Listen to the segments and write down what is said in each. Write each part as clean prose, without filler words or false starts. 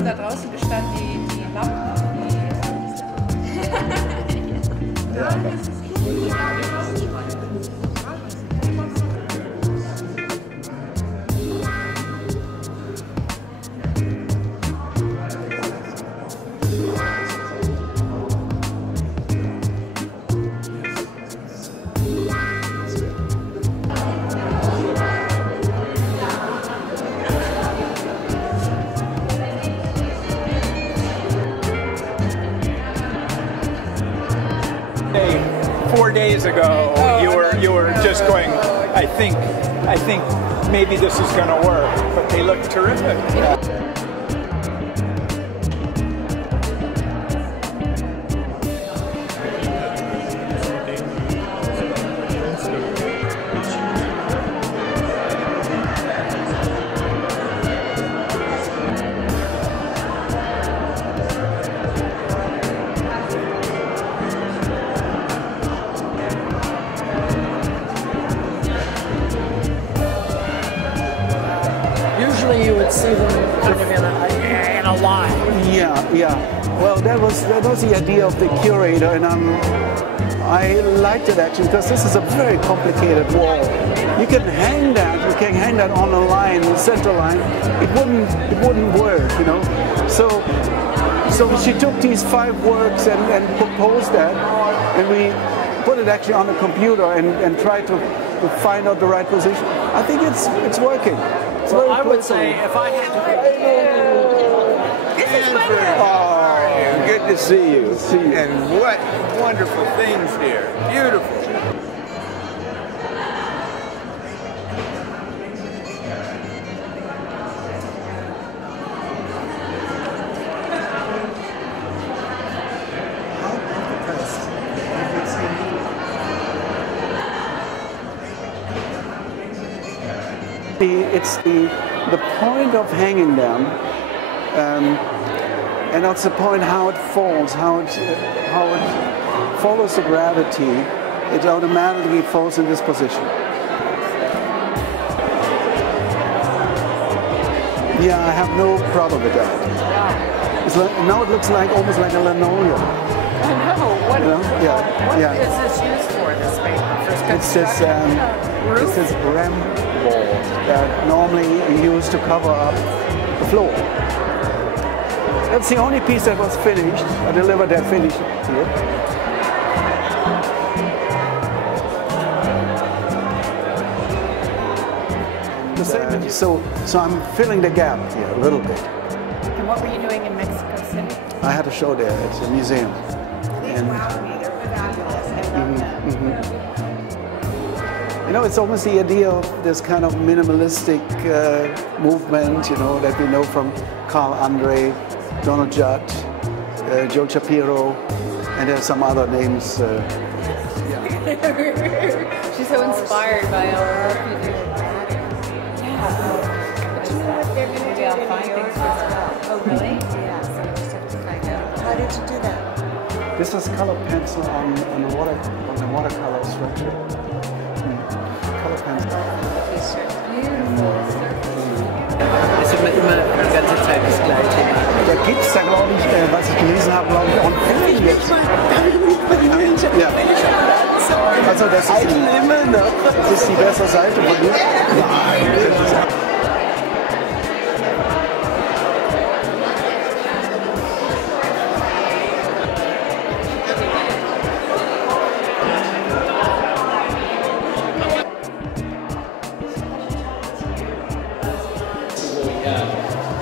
haben da draußen gestanden, die Lampen, Hey, 4 days ago, you were just going, I think maybe this is going to work, but they look terrific. You would see them kind of in a line. Yeah. Well, that was the idea of the Curator, and I liked it actually because this is a very complicated wall. You can hang that on a line, the center line. It wouldn't work, you know. So she took these 5 works and proposed that, and we put it actually on the computer and tried to find out the right position. I think it's working. Well, I would say if I had to... Manfred, how are you? Good to see you. And what wonderful things here. Beautiful. It's the point of hanging them, and that's the point how it falls, how it follows the gravity. It automatically falls in this position. Yeah, I have no problem with that. It's like, now it looks like almost like a linoleum. I know. What is this used for? This paper? It's this ram board that normally you use to cover up the floor. That's the only piece that was finished. I delivered that finish here. The same. So I'm filling the gap here a little bit. And what were you doing in Mexico City? I had a show there. It's a museum. You know, it's almost the idea of this kind of minimalistic movement, you know, that we know from Carl Andre, Donald Judd, Joe Shapiro, and there's some other names. She's so inspired by all the work you do. Yeah. But you know what they're going to do? I'll find things as well. Oh, really? Yeah, so you just have to find out. How did you do that? This is color pencil on the watercolor structure. Ist immer die ganze Zeit das Gleiche. Da gibt es da, glaube ich, was ich gelesen habe, glaube ich, auch einen Film jetzt. Ja. Also das ist die bessere Seite von mir. Nein.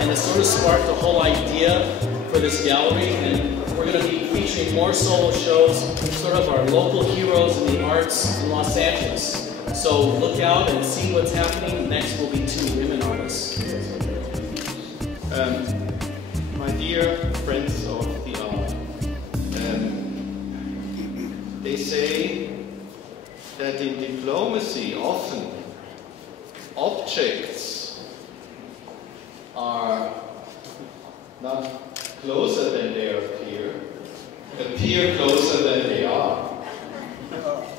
And it sort of sparked the whole idea for this gallery, and we're going to be featuring more solo shows, sort of our local heroes in the arts in Los Angeles. So look out and see what's happening. Next will be 2 women artists. My dear friends of the art, they say that in diplomacy often objects are not closer than they appear closer than they are.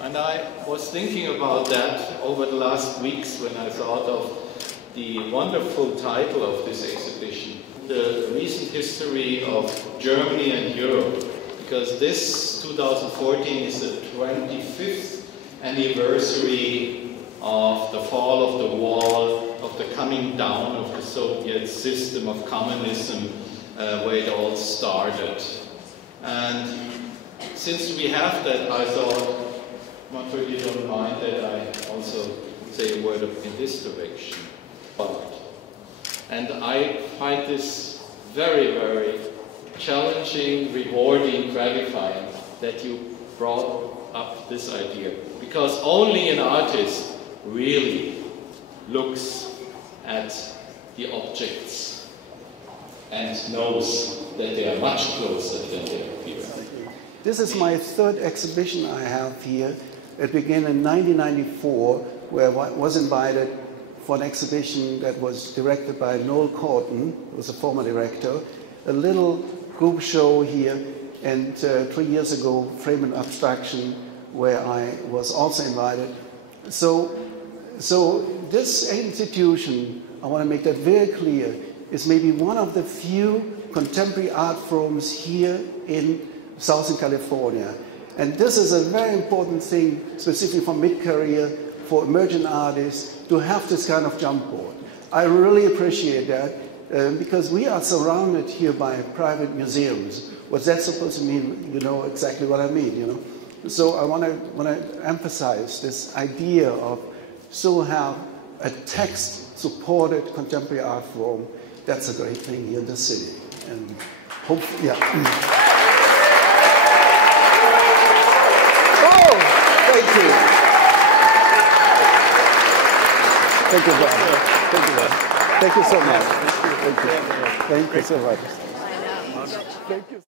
And I was thinking about that over the last weeks when I thought of the wonderful title of this exhibition, the recent history of Germany and Europe, because this 2014 is the 25th anniversary of the fall of the wall, of the coming down of the Soviet system of communism, where it all started. And since we have that, I thought, Manfred, you don't mind that I also say a word in this direction. And I find this very, very challenging, rewarding, gratifying that you brought up this idea. Because only an artist really looks at the objects and knows that they are much closer than they appear. This is my third exhibition I have here. It began in 1994, where I was invited for an exhibition that was directed by Noel Corton, who was a former director, a little group show here, and 3 years ago, Frame and Abstraction, where I was also invited. So this institution, I want to make that very clear, is maybe one of the few contemporary art forums here in Southern California. And this is a very important thing, specifically for mid-career, for emerging artists, to have this kind of jump board. I really appreciate that, because we are surrounded here by private museums. What's that supposed to mean? You know exactly what I mean, you know? So I want to emphasize this idea of have a text-supported contemporary art form. That's a great thing here in the city. And hopefully, yeah. Oh, thank you. Thank you, Bob. Thank you, Bob. Thank you so much. Thank you. Thank you so much. Thank you.